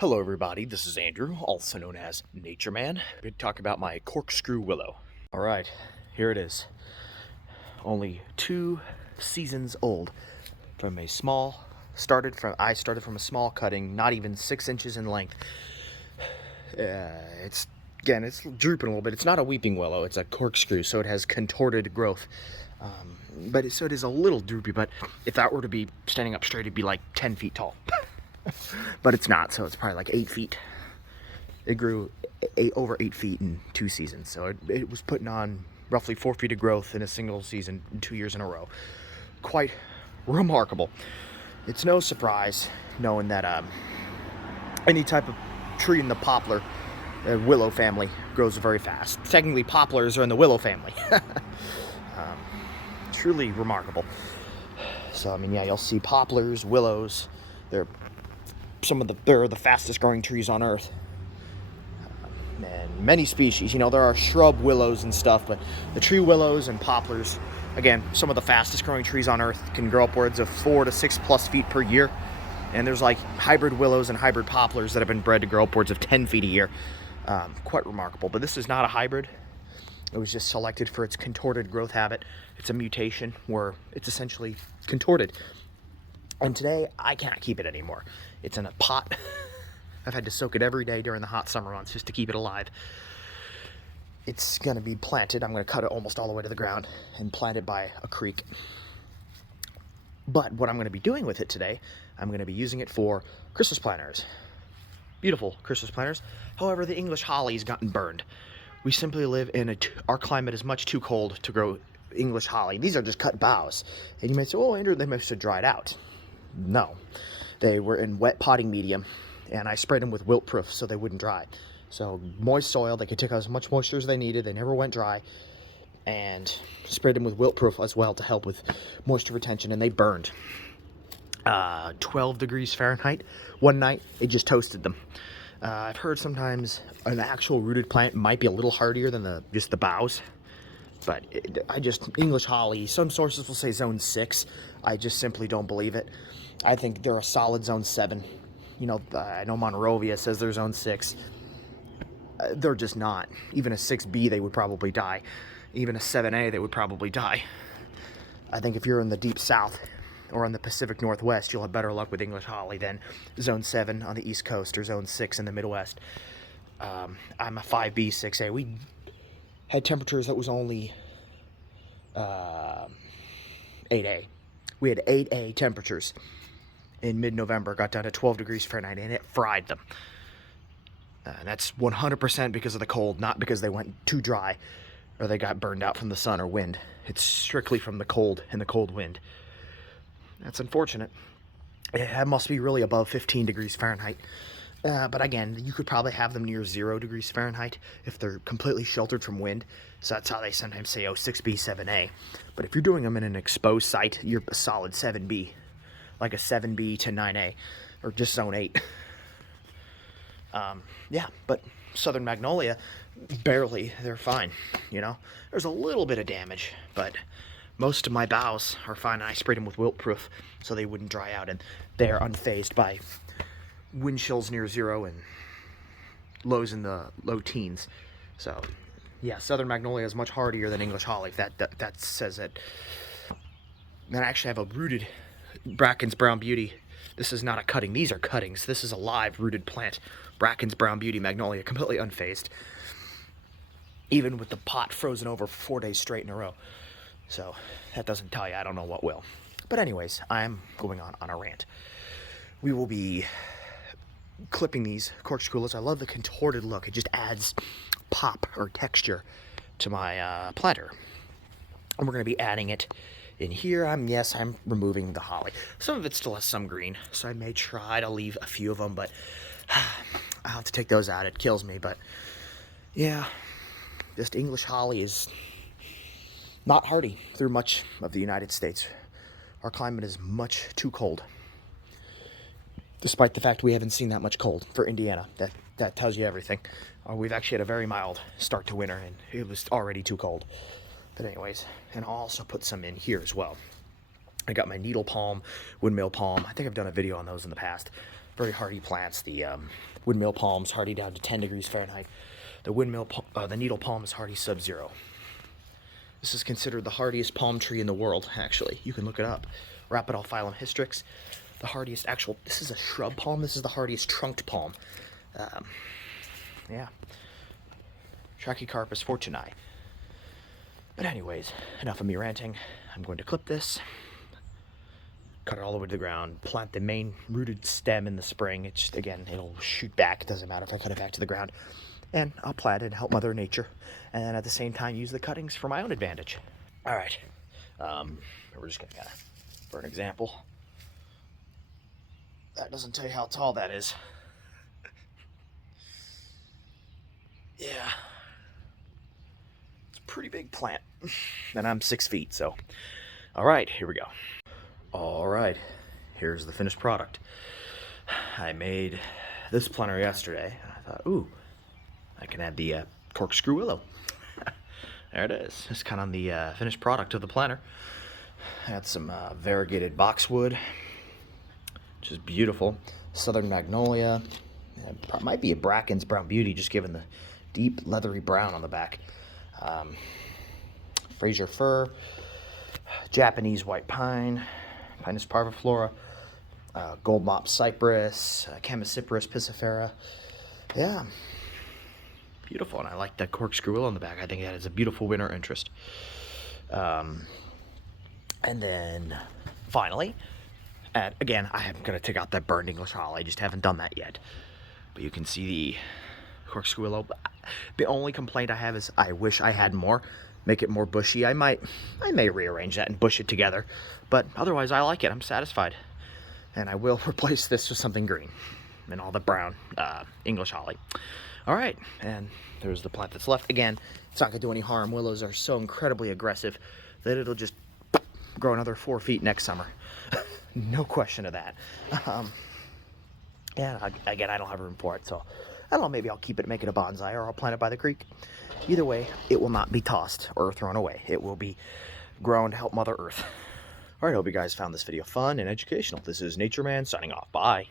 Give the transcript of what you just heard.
Hello everybody, this is Andrew, also known as NatureMan. I'm going to talk about my Corkscrew Willow. Alright, here it is. Only 2 seasons old. From a small, I started from a small cutting, not even 6 inches in length. It's drooping a little bit. It's not a weeping willow, it's a corkscrew, so it has contorted growth. So it is a little droopy, but if that were to be standing up straight, it'd be like 10 feet tall. But it's not, so it's probably like 8 feet. It grew over 8 feet in 2 seasons, so it was putting on roughly 4 feet of growth in a single season 2 years in a row. Quite remarkable. It's no surprise knowing that any type of tree in the poplar willow family grows very fast. Technically, poplars are in the willow family. Truly remarkable. So, I mean, yeah, you'll see poplars, willows. They're the fastest growing trees on Earth. And many species, there are shrub willows and stuff, but the tree willows and poplars, again, some of the fastest growing trees on Earth, can grow upwards of 4 to 6 plus feet per year. And there's like hybrid willows and hybrid poplars that have been bred to grow upwards of 10 feet a year. Quite remarkable. But this is not a hybrid. It was just selected for its contorted growth habit. It's a mutation where it's essentially contorted. And today, I can't keep it anymore. It's in a pot. I've had to soak it every day during the hot summer months just to keep it alive. It's going to be planted. I'm going to cut it almost all the way to the ground and plant it by a creek. But what I'm going to be doing with it today, I'm going to be using it for Christmas planters. Beautiful Christmas planters. However, the English holly's gotten burned. We simply live in our climate is much too cold to grow English holly. These are just cut boughs. And you may say, oh, Andrew, they must have dried out. No, they were in wet potting medium, and I sprayed them with wilt-proof so they wouldn't dry. So moist soil, they could take as much moisture as they needed. They never went dry, and sprayed them with wilt-proof as well to help with moisture retention, and they burned. 12 degrees Fahrenheit. One night, it just toasted them. I've heard sometimes an actual rooted plant might be a little hardier than just the boughs. But English holly, some sources will say zone 6. I just simply don't believe it. I think they're a solid zone 7. I know Monrovia says they're zone 6. They're just not. Even a 6B, they would probably die. Even a 7A, they would probably die. I think if you're in the deep south or in the Pacific Northwest, you'll have better luck with English holly than zone 7 on the East Coast or zone 6 in the Midwest. I'm a 5B, 6A. We had temperatures that was only 8A. We had 8A temperatures in mid-November, got down to 12 degrees Fahrenheit, and it fried them. And that's 100% because of the cold, not because they went too dry or they got burned out from the sun or wind. It's strictly from the cold and the cold wind. That's unfortunate. It must be really above 15 degrees Fahrenheit. But again, you could probably have them near 0 degrees Fahrenheit if they're completely sheltered from wind. So that's how they sometimes say, 6B, 7A. But if you're doing them in an exposed site, you're a solid 7B. Like a 7B to 9A. Or just zone 8. Yeah, but Southern Magnolia, barely. They're fine, There's a little bit of damage, but most of my boughs are fine. I sprayed them with wilt-proof so they wouldn't dry out. And they're unfazed by wind chills near 0 and lows in the low teens. So, yeah, Southern Magnolia is much hardier than English holly. That says it. Then I actually have a rooted Bracken's Brown Beauty. This is not a cutting. These are cuttings. This is a live rooted plant. Bracken's Brown Beauty Magnolia, completely unfazed. Even with the pot frozen over 4 days straight in a row. So, that doesn't tell you. I don't know what will. But anyways, I'm going on a rant. We will be clipping these corkscrew willows. I love the contorted look. It just adds pop or texture to my planter. And we're going to be adding it in here. I'm removing the holly. Some of it still has some green, so I may try to leave a few of them, but I'll have to take those out. It kills me, but yeah, just English holly is not hardy through much of the United States. Our climate is much too cold. Despite the fact we haven't seen that much cold for Indiana. That tells you everything. We've actually had a very mild start to winter, and it was already too cold. But anyways, and I'll also put some in here as well. I got my needle palm, windmill palm. I think I've done a video on those in the past. very hardy plants. The windmill palm's hardy down to 10 degrees Fahrenheit. The needle palm is hardy sub-zero. This is considered the hardiest palm tree in the world, actually. You can look it up. Rapidophyllum hystrix, the hardiest actual, this is a shrub palm, this is the hardiest trunked palm. Yeah. Trachycarpus fortunei. But anyways, enough of me ranting. I'm going to clip this, cut it all the way to the ground, plant the main rooted stem in the spring. It's just, again, it'll shoot back. It doesn't matter if I cut it back to the ground. And I'll plant it and help Mother Nature. And then at the same time, use the cuttings for my own advantage. All right. We're just going to kind of, for an example, that doesn't tell you how tall that is. Yeah. It's a pretty big plant. And I'm 6 feet, so. All right, here we go. All right, here's the finished product. I made this planter yesterday. I thought, ooh, I can add the corkscrew willow. There it is. It's kind of on the finished product of the planter. I had some variegated boxwood, which is beautiful. Southern magnolia. It might be a Bracken's brown beauty, just given the deep leathery brown on the back. Fraser fir, Japanese white pine, Pinus parviflora, gold mop cypress, Chamaecyparis piscifera. Yeah, beautiful. And I like that corkscrew willow on the back. I think that is a beautiful winter interest. And then finally, again, I am going to take out that burned English holly. I just haven't done that yet. But you can see the corkscrew willow. The only complaint I have is I wish I had more. Make it more bushy. I may rearrange that and bush it together, but otherwise I like it. I'm satisfied, and I will replace this with something green and all the brown English holly. All right, and there's the plant that's left. Again, it's not gonna do any harm. Willows are so incredibly aggressive that it'll just grow another 4 feet next summer. No question of that. Yeah, again, I don't have room for it, so I don't know, maybe I'll keep it, make it a bonsai, or I'll plant it by the creek. Either way, it will not be tossed or thrown away. It will be grown to help Mother Earth. All right, hope you guys found this video fun and educational. This is NatureMan signing off. Bye.